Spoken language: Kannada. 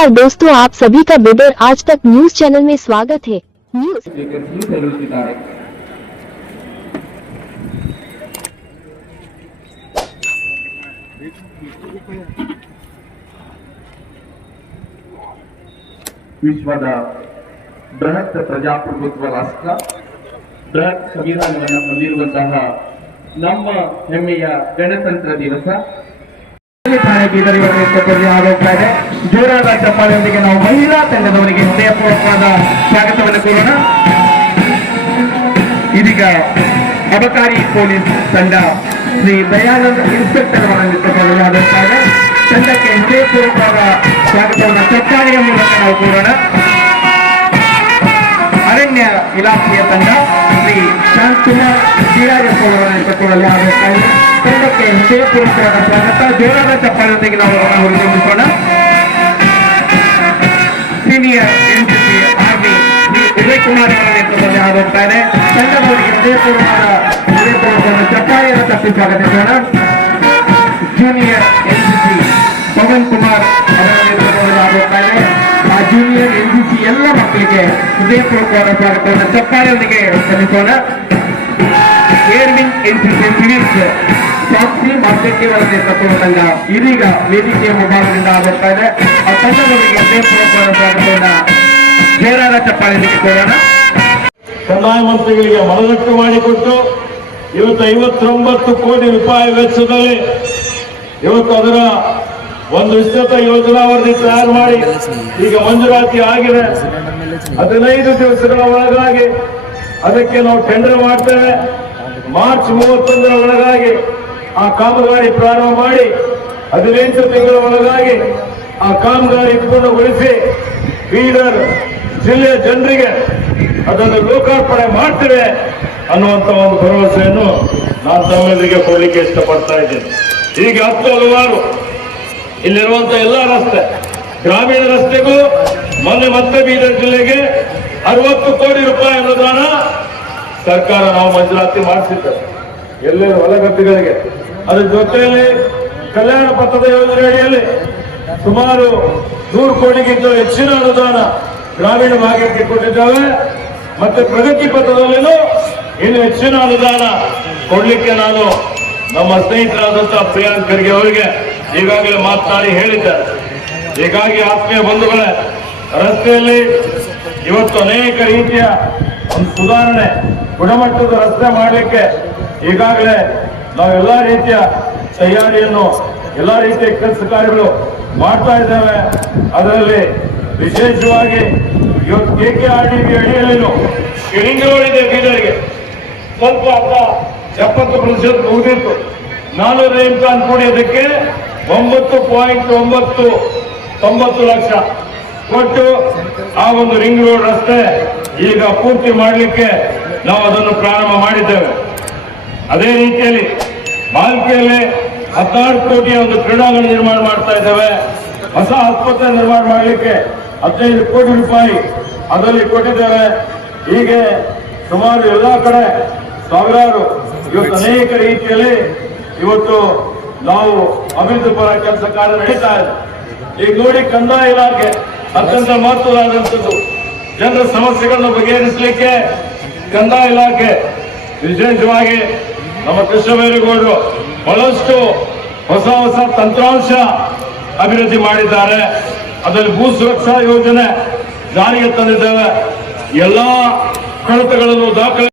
नमस्कार दोस्तों, आप सभी का बिडर आज तक न्यूज चैनल में स्वागत है। न्यूज ವಿಶ್ವದ ಬೃಹತ್ ಪ್ರಜಾಪ್ರಭುತ್ವ ರಾಷ್ಟ್ರ, ಬೃಹತ್ ಸಂವಿಧಾನವನ್ನು ಹೊಂದಿರುವಂತಹ ನಮ್ಮ ಹೆಮ್ಮೆಯ ಗಣತಂತ್ರ ದಿವಸ ಆರೋಗ್ತಾ ಇದೆ. ಜೋರಾದ ಚಪ್ಪಾಳೆಯೊಂದಿಗೆ ನಾವು ಮಹಿಳಾ ತಂಡದವರಿಗೆ ಹೃದಯಪೂರ್ವಕವಾದ ಸ್ವಾಗತವನ್ನು ಕೋರೋಣ. ಇದೀಗ ಅಬಕಾರಿ ಪೊಲೀಸ್ ತಂಡ ಶ್ರೀ ದಯಾನಂದ್ ಇನ್ಸ್ಪೆಕ್ಟರ್ ಅವರ ನೇತೃತ್ವದಲ್ಲಿ ಆರೋಗ್ತಾ ಇದೆ. ತಂಡಕ್ಕೆ ಹೃದಯಪೂರ್ವಕವಾದ ಸ್ವಾಗತವನ್ನು ಚಪ್ಪಾಳೆಯ ಮೂಲಕ ನಾವು ಕೋರೋಣ. ಅರಣ್ಯ ಇಲಾಖೆಯ ತಂಡ ಶ್ರೀ ಶಾಂತಕುಮಾರ್ ಸಿಆರ್ಎಸ್ ಅವರ ನೇತೃತ್ವದಲ್ಲಿ ಆರೋಗ್ತಾ ಇದೆ. ತಂಡಕ್ಕೆ ಹೃದಯಪೂರ್ವಕವಾದ ಸ್ವಾಗತ. ಜೋರಾದ ಚಪ್ಪಾಳೆಯೊಂದಿಗೆ ನಾವು ಹುರಿದುಂಬಿಸೋಣ. Senior NCC army Shri Uday Kumar ಅವರ ನೇತೃತ್ವದಲ್ಲಿ ಆರೋಗ್ತಾ ಇದೆ. ತಂಡದವರಿಗೆ ಹೃದಯಪೂರ್ವಕವಾದ ಚಪ್ಪಾಳೆಯನ್ನು ತಪ್ಪಿ ಸ್ವಾಗತಿಸೋಣ. ಜೂನಿಯರ್ ಎನ್ಸಿಸಿ ಪವನ್ ಕುಮಾರ್ ಅವರ ನೇತೃತ್ವದಲ್ಲಿ ಆರೋಗ್ತಾ ಇದೆ. ಆ ಜೂನಿಯರ್ ಎನ್ಸಿಸಿ ಎಲ್ಲ ಮಕ್ಕಳಿಗೆ ಹೃದಯಪೂರ್ವಕವಾದ ಸ್ವಾಗತವನ್ನು ಚಪ್ಪಾಳೆಯೊಂದಿಗೆ ಸಲ್ಲಿಸೋಣ. ಏರ್ವಿಂಗ್ ಎನ್ಸಿಸಿ ಸಿವಿಲ್ಸ್ ಸಾಕ್ಷಿ ಮಾರ್ಕೆಟಿವ್ ಅವರ ನೇತೃತ್ವದ ತಂಡ ಇದೀಗ ವೇದಿಕೆಯ ಮುಂಭಾಗದಿಂದ ಆಗೋಗ್ತಾ ಇದೆ. ಆ ತಂಡದವರಿಗೆ ಹೃದಯಪೂರ್ವಕವಾದ ಸ್ವಾಗತವನ್ನು ಜೋರಾದ ಚಪ್ಪಾಳೆಯೊಂದಿಗೆ ಕೋರೋಣ. ಕಂದಾಯ ಮಂತ್ರಿಗಳಿಗೆ ಮನದಟ್ಟು ಮಾಡಿಕೊಟ್ಟು ಇವತ್ತು 59 ಕೋಟಿ ರೂಪಾಯಿ ವೆಚ್ಚದಲ್ಲಿ ಇವತ್ತು ಅದರ ಒಂದು ವಿಸ್ತೃತ ಯೋಜನಾ ವರದಿ ತಯಾರು ಮಾಡಿ ಈಗ ಮಂಜೂರಾತಿ ಆಗಿದೆ. 15 ದಿವಸಗಳ ಒಳಗಾಗಿ ಅದಕ್ಕೆ ನಾವು ಟೆಂಡರ್ ಮಾಡ್ತೇವೆ. ಮಾರ್ಚ್ 31ರ ಒಳಗಾಗಿ ಆ ಕಾಮಗಾರಿ ಪ್ರಾರಂಭ ಮಾಡಿ 15 ತಿಂಗಳ ಒಳಗಾಗಿ ಆ ಕಾಮಗಾರಿ ಪೂರ್ಣಗೊಳಿಸಿ ಬೀದರ್ ಜಿಲ್ಲೆಯ ಜನರಿಗೆ ಅದನ್ನು ಲೋಕಾರ್ಪಣೆ ಮಾಡ್ತೇವೆ ಅನ್ನುವಂತ ಒಂದು ಭರವಸೆಯನ್ನು ನಾನು ತಮ್ಮೆಲ್ಲರಿಗೆ ಕೊಡಲಿಕ್ಕೆ ಇಷ್ಟಪಡ್ತಾ ಇದ್ದೇನೆ. ಈಗ 10 ಹಲವಾರು ಇಲ್ಲಿರುವಂತ ಎಲ್ಲ ರಸ್ತೆ, ಗ್ರಾಮೀಣ ರಸ್ತೆಗೂ ಮೊನ್ನೆ ಮತ್ತೆ ಬೀದರ್ ಜಿಲ್ಲೆಗೆ 60 ಕೋಟಿ ರೂಪಾಯಿ ಅನುದಾನ ಸರ್ಕಾರ ನಾವು ಮಂಜೂರಾತಿ ಮಾಡಿಸಿದ್ದೇವೆ ಎಲ್ಲೆಲ್ಲ ಹೊಲಗದ್ದೆಗಳಿಗೆ. ಅದರ ಜೊತೆಯಲ್ಲಿ ಕಲ್ಯಾಣ ಪಥದ ಯೋಜನೆ ಅಡಿಯಲ್ಲಿ ಸುಮಾರು 100 ಕೋಟಿಗಿಂತ ಹೆಚ್ಚಿನ ಅನುದಾನ ಗ್ರಾಮೀಣ ಭಾಗಕ್ಕೆ ಕೊಟ್ಟಿದ್ದೇವೆ. ಮತ್ತೆ ಪ್ರಗತಿ ಪಥದಲ್ಲಿನೂ ಇನ್ನು ಹೆಚ್ಚಿನ ಅನುದಾನ ಕೊಡ್ಲಿಕ್ಕೆ ನಾನು ನಮ್ಮ ಸ್ನೇಹಿತರಾದಂತಹ ಪ್ರಿಯಾಂಕ್ ಖರ್ಗೆ ಅವರಿಗೆ ಈಗಾಗಲೇ ಮಾತನಾಡಿ ಹೇಳಿದ್ದಾರೆ. ಹೀಗಾಗಿ ಆತ್ಮೀಯ ಬಂಧುಗಳೇ, ರಸ್ತೆಯಲ್ಲಿ ಇವತ್ತು ಅನೇಕ ರೀತಿಯ ಒಂದು ಸುಧಾರಣೆ, ಗುಣಮಟ್ಟದ ರಸ್ತೆ ಮಾಡಲಿಕ್ಕೆ ಈಗಾಗಲೇ ನಾವೆಲ್ಲ ರೀತಿಯ ತಯಾರಿಯನ್ನು, ಎಲ್ಲ ರೀತಿಯ ಕೆಲಸ ಕಾರ್ಯಗಳು ಮಾಡ್ತಾ ಇದ್ದೇವೆ. ಅದರಲ್ಲಿ ವಿಶೇಷವಾಗಿ ಇವತ್ತು KKRDB ಅಡಿಯಲ್ಲಿನೂ ರಿಂಗ್ ರೋಡ್ ಇದೆ ಬೀದರ್ಗೆ, ಸ್ವಲ್ಪ 70% ಮುಗಿದಿತ್ತು. 400 ಇಂಚಾನ್ ಕೂಡಿ ಅದಕ್ಕೆ 9.990 ಲಕ್ಷ ಕೊಟ್ಟು ಆ ಒಂದು ರಿಂಗ್ ರೋಡ್ ರಸ್ತೆ ಈಗ ಪೂರ್ತಿ ಮಾಡಲಿಕ್ಕೆ ನಾವು ಅದನ್ನು ಪ್ರಾರಂಭ ಮಾಡಿದ್ದೇವೆ. ಅದೇ ರೀತಿಯಲ್ಲಿ ಬಾಲ್ಕಿಯಲ್ಲಿ 16 ಕೋಟಿಯ ಒಂದು ಕ್ರೀಡಾಂಗಣ ನಿರ್ಮಾಣ ಮಾಡ್ತಾ ಇದ್ದೇವೆ. ಹೊಸ ಆಸ್ಪತ್ರೆ ನಿರ್ಮಾಣ ಮಾಡಲಿಕ್ಕೆ 15 ಕೋಟಿ ರೂಪಾಯಿ ಅದರಲ್ಲಿ ಕೊಟ್ಟಿದ್ದೇವೆ. ಹೀಗೆ ಸುಮಾರು ಎಲ್ಲ ಕಡೆ ಸಾವಿರಾರು ಇವತ್ತು ಅನೇಕ ರೀತಿಯಲ್ಲಿ ಇವತ್ತು ನಾವು ಅಭಿವೃದ್ಧಿ ಪರ ಕೆಲಸ ಕಾರ್ಯ ನಡೀತಾ ಇದೆ. ಈಗ ನೋಡಿ, ಕಂದಾಯ ಇಲಾಖೆ ಅತ್ಯಂತ ಮಹತ್ವದಾದಂಥದ್ದು. ಜನರ ಸಮಸ್ಯೆಗಳನ್ನು ಬಗೆಹರಿಸಲಿಕ್ಕೆ ಕಂದಾಯ ಇಲಾಖೆ, ವಿಶೇಷವಾಗಿ ನಮ್ಮ ಕೃಷ್ಣಬೈರೇಗೌಡರು ಬಹಳಷ್ಟು ಹೊಸ ಹೊಸ ತಂತ್ರಾಂಶ ಅಭಿವೃದ್ಧಿ ಮಾಡಿದ್ದಾರೆ. ಅದರಲ್ಲಿ ಭೂ ಸುರಕ್ಷಾ ಯೋಜನೆ ಜಾರಿಗೆ ತಂದಿದ್ದೇವೆ. ಎಲ್ಲಾ ಕಡತಗಳನ್ನು ದಾಖಲೆ